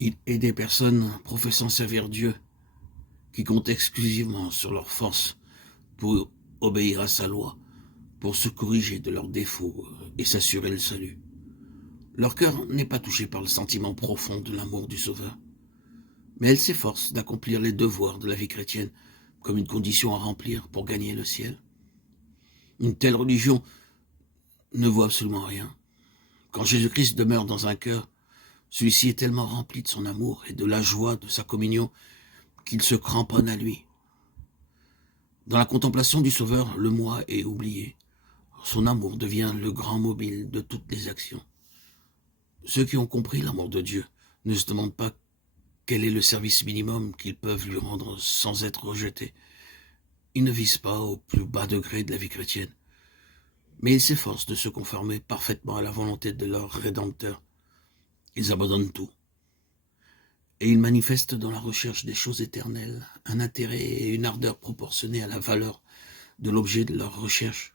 Il est des personnes professant servir Dieu qui comptent exclusivement sur leur force pour obéir à sa loi, pour se corriger de leurs défauts et s'assurer le salut. Leur cœur n'est pas touché par le sentiment profond de l'amour du Sauveur, mais elles s'efforcent d'accomplir les devoirs de la vie chrétienne comme une condition à remplir pour gagner le ciel. Une telle religion ne vaut absolument rien. Quand Jésus-Christ demeure dans un cœur, celui-ci est tellement rempli de son amour et de la joie de sa communion qu'il se cramponne à lui. Dans la contemplation du Sauveur, le moi est oublié. Son amour devient le grand mobile de toutes les actions. Ceux qui ont compris l'amour de Dieu ne se demandent pas quel est le service minimum qu'ils peuvent lui rendre sans être rejetés. Ils ne visent pas au plus bas degré de la vie chrétienne, mais ils s'efforcent de se conformer parfaitement à la volonté de leur Rédempteur. Ils abandonnent tout. Et ils manifestent dans la recherche des choses éternelles un intérêt et une ardeur proportionnés à la valeur de l'objet de leur recherche.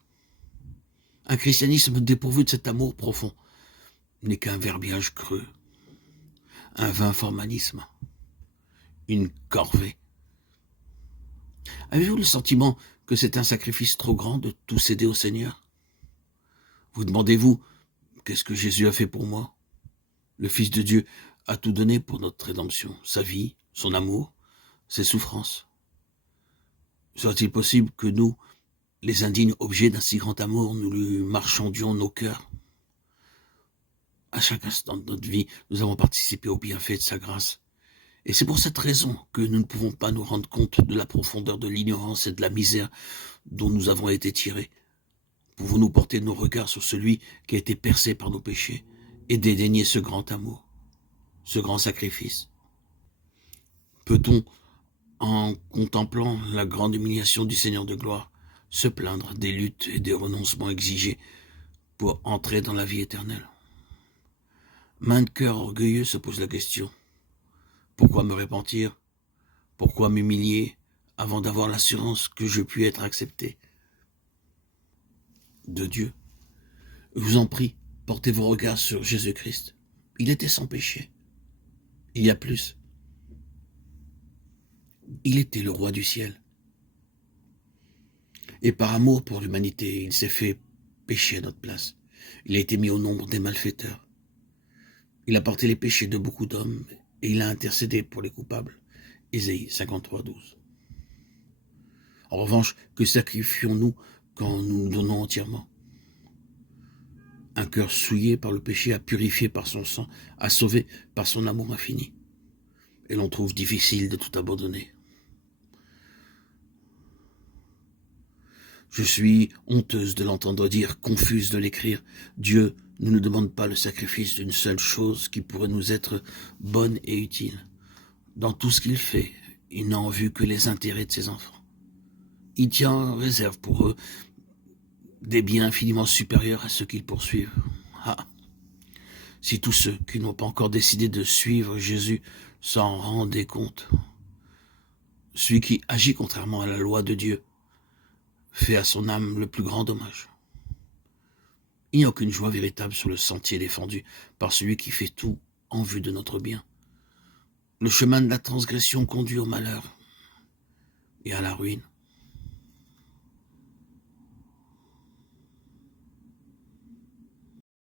Un christianisme dépourvu de cet amour profond n'est qu'un verbiage creux, un vain formalisme, une corvée. Avez-vous le sentiment que c'est un sacrifice trop grand de tout céder au Seigneur? Vous demandez-vous, qu'est-ce que Jésus a fait pour moi? Le Fils de Dieu a tout donné pour notre rédemption, sa vie, son amour, ses souffrances. Serait-il possible que nous, les indignes objets d'un si grand amour, nous lui marchandions nos cœurs? À chaque instant de notre vie, nous avons participé au bienfait de sa grâce. Et c'est pour cette raison que nous ne pouvons pas nous rendre compte de la profondeur de l'ignorance et de la misère dont nous avons été tirés. Pouvons-nous porter nos regards sur celui qui a été percé par nos péchés et dédaigner ce grand amour, ce grand sacrifice? Peut-on, en contemplant la grande humiliation du Seigneur de gloire, se plaindre des luttes et des renoncements exigés pour entrer dans la vie éternelle? Maint cœur orgueilleux se pose la question. Pourquoi me repentir? Pourquoi m'humilier avant d'avoir l'assurance que je puis être accepté de Dieu? Je vous en prie, portez vos regards sur Jésus-Christ. Il était sans péché. Il y a plus. Il était le roi du ciel. Et par amour pour l'humanité, il s'est fait pécher à notre place. Il a été mis au nombre des malfaiteurs. Il a porté les péchés de beaucoup d'hommes et il a intercédé pour les coupables. Ésaïe 53:12. En revanche, que sacrifions-nous quand nous nous donnons entièrement? Un cœur souillé par le péché, a purifié par son sang, a sauvé par son amour infini. Et l'on trouve difficile de tout abandonner. Je suis honteuse de l'entendre dire, confuse de l'écrire. Dieu ne nous demande pas le sacrifice d'une seule chose qui pourrait nous être bonne et utile. Dans tout ce qu'il fait, il n'a en vue que les intérêts de ses enfants. Il tient en réserve pour eux des biens infiniment supérieurs à ceux qu'ils poursuivent. Ah, si tous ceux qui n'ont pas encore décidé de suivre Jésus s'en rendaient compte. Celui qui agit contrairement à la loi de Dieu fait à son âme le plus grand dommage. Il n'y a aucune joie véritable sur le sentier défendu par celui qui fait tout en vue de notre bien. Le chemin de la transgression conduit au malheur et à la ruine.